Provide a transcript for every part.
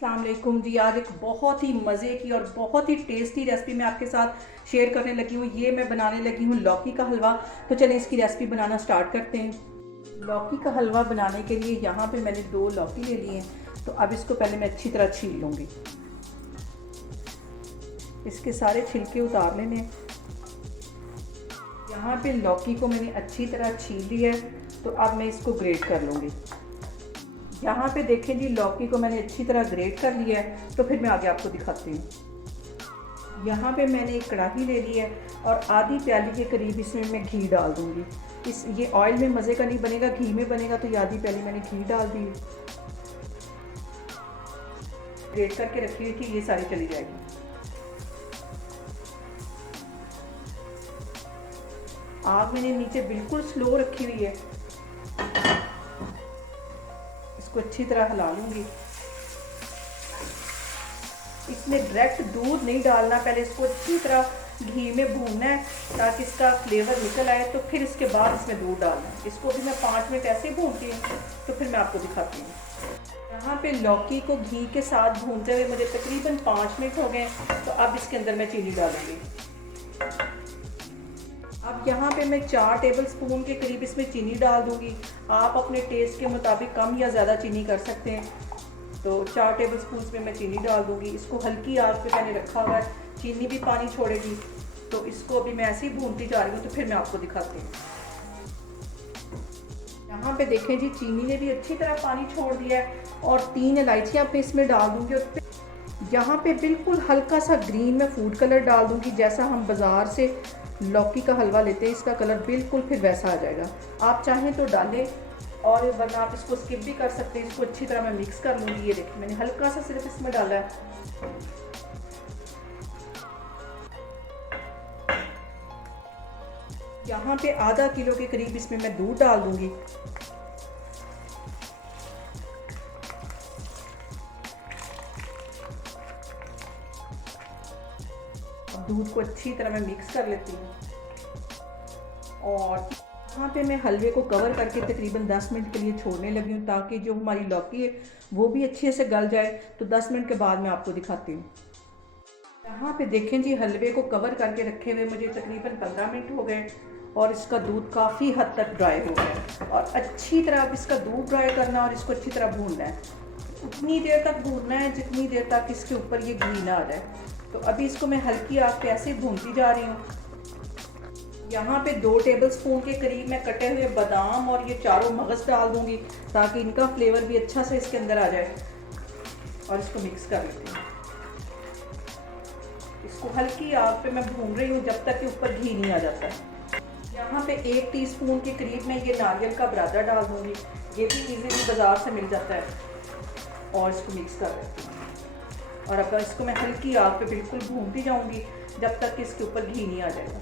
अस्सलाम वालेकुम जी। आज एक बहुत ही मज़े की और बहुत ही टेस्टी रेसिपी मैं आपके साथ शेयर करने लगी हूँ। ये मैं बनाने लगी हूँ लौकी का हलवा। तो चलें इसकी रेसिपी बनाना स्टार्ट करते हैं। लौकी का हलवा बनाने के लिए यहाँ पे मैंने 2 लौकी ले लिए हैं। तो अब इसको पहले मैं अच्छी तरह छील लूँगी। इसके सारे छिलके उतार लेने। यहाँ पे लौकी को मैंने अच्छी तरह छील लिया है। तो अब मैं इसको ग्रेट कर लूँगी। यहाँ पे देखें जी, लौकी को मैंने अच्छी तरह ग्रेट कर लिया है। तो फिर मैं आगे आपको दिखाती हूँ। यहाँ पे मैंने एक कढ़ाई ले ली है और आधी प्याली के करीब इसमें मैं घी डाल दूँगी। ये ऑयल में मज़े का नहीं बनेगा, घी में बनेगा। तो ये आधी प्याली मैंने घी डाल दी। ग्रेट करके रखी हुई थी, ये सारी चली जाएगी। आग मैंने नीचे बिल्कुल स्लो रखी हुई है। इसको अच्छी तरह हिला लूँगी। इसमें डायरेक्ट दूध नहीं डालना, पहले इसको अच्छी तरह घी में भूनना है ताकि इसका फ्लेवर निकल आए। तो फिर इसके बाद इसमें दूध डालना है। इसको भी मैं 5 मिनट ऐसे ही भूनती हूँ। तो फिर मैं आपको दिखाती हूँ। यहाँ पे लौकी को घी के साथ भूनते हुए मुझे तकरीबन 5 मिनट हो गए। तो अब इसके अंदर मैं चीनी डालूँगी। अब यहाँ पे मैं 4 टेबल स्पून के करीब इसमें चीनी डाल दूँगी। आप अपने टेस्ट के मुताबिक कम या ज़्यादा चीनी कर सकते हैं। तो 4 टेबल स्पून में मैं चीनी डाल दूँगी। इसको हल्की आंच पे मैंने रखा हुआ है। चीनी भी पानी छोड़ेगी। तो इसको अभी मैं ऐसे ही भूनती जा रही हूँ। तो फिर मैं आपको दिखाती हूँ। यहाँ पे देखें जी, चीनी ने भी अच्छी तरह पानी छोड़ दिया है। और 3 इलायचियाँ पे इसमें डाल दूँगी। और यहाँ पे बिल्कुल हल्का सा ग्रीन में फूड कलर डाल दूँगी। जैसा हम बाज़ार से लौकी का हलवा लेते हैं, इसका कलर बिल्कुल फिर वैसा आ जाएगा। आप चाहें तो डालें और वरना आप इसको स्किप भी कर सकते हैं। इसको अच्छी तरह मैं मिक्स कर लूँगी। ये देखिए, मैंने हल्का सा सिर्फ इसमें डाला है। यहाँ पे आधा किलो के करीब इसमें मैं दूध डाल दूँगी। दूध को अच्छी तरह मैं मिक्स कर लेती हूँ। और यहाँ पे मैं हलवे को कवर करके तकरीबन 10 मिनट के लिए छोड़ने लगी हूँ ताकि जो हमारी लौकी है वो भी अच्छे से गल जाए। तो 10 मिनट के बाद मैं आपको दिखाती हूँ। यहाँ पे देखें जी, हलवे को कवर करके रखे हुए मुझे तकरीबन 15 मिनट हो गए। और इसका दूध काफ़ी हद तक ड्राई हो गया। और अच्छी तरह अब इसका दूध ड्राई करना और इसको अच्छी तरह भूनना है। उतनी देर तक भूनना है जितनी देर तक इसके ऊपर ये घी ना आ जाए। तो अभी इसको मैं हल्की आग पे ऐसे भूनती जा रही हूँ। यहाँ पे 2 टेबल स्पून के करीब मैं कटे हुए बादाम और ये चारों मगज़ डाल दूँगी ताकि इनका फ्लेवर भी अच्छा से इसके अंदर आ जाए। और इसको मिक्स कर लेती हूँ। इसको हल्की आग पे मैं भून रही हूँ जब तक कि ऊपर घी नहीं आ जाता। यहाँ पे 1 टीस्पून के करीब मैं ये नारियल का बुरादा डाल दूँगी। ये भी इजीली बाज़ार से मिल जाता है। और इसको मिक्स कर लेती हूँ। और अब इसको मैं हल्की आग पे बिल्कुल भूनती जाऊँगी जब तक कि इसके ऊपर घी नहीं आ जाएगा।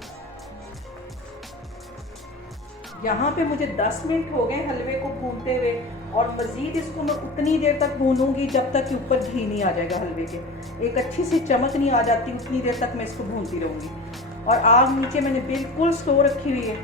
यहाँ पे मुझे 10 मिनट हो गए हलवे को भूनते हुए। और मज़ीद इसको मैं उतनी देर तक भूनूंगी जब तक कि ऊपर घी नहीं आ जाएगा हलवे के। एक अच्छी सी चमक नहीं आ जाती, उतनी देर तक मैं इसको भूनती रहूँगी। और आग नीचे मैंने बिल्कुल स्लो रखी हुई है।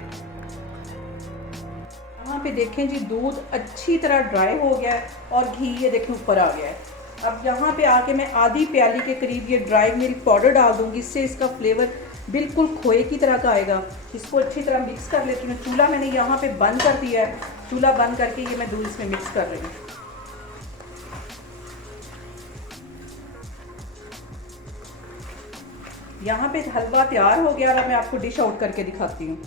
यहाँ पे देखें जी, दूध अच्छी तरह ड्राई हो गया है और घी ये देखें ऊपर आ गया है। अब यहाँ पे आके मैं आधी प्याली के करीब ये ड्राई मिल्क पाउडर डाल दूँगी। इससे इसका फ्लेवर बिल्कुल खोए की तरह का आएगा। इसको अच्छी तरह मिक्स कर लेती हूँ। चूल्हा मैंने यहाँ पे बंद कर दिया है। चूल्हा बंद करके ये मैं दूध इसमें मिक्स कर रही हूँ। यहाँ पे हलवा तैयार हो गया और मैं आपको डिश आउट करके दिखाती हूँ।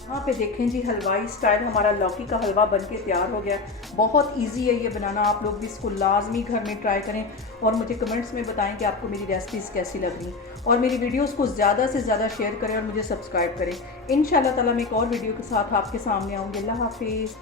यहाँ पे देखें जी, हलवाई स्टाइल हमारा लौकी का हलवा बनके तैयार हो गया। बहुत इजी है ये बनाना। आप लोग भी इसको लाजमी घर में ट्राई करें और मुझे कमेंट्स में बताएं कि आपको मेरी रेसिपीज़ कैसी लग रही। और मेरी वीडियोस को ज़्यादा से ज़्यादा शेयर करें और मुझे सब्सक्राइब करें। इंशाल्लाह ताला मैं एक और वीडियो के साथ आपके सामने आऊँगी। अल्लाह हाफिज़।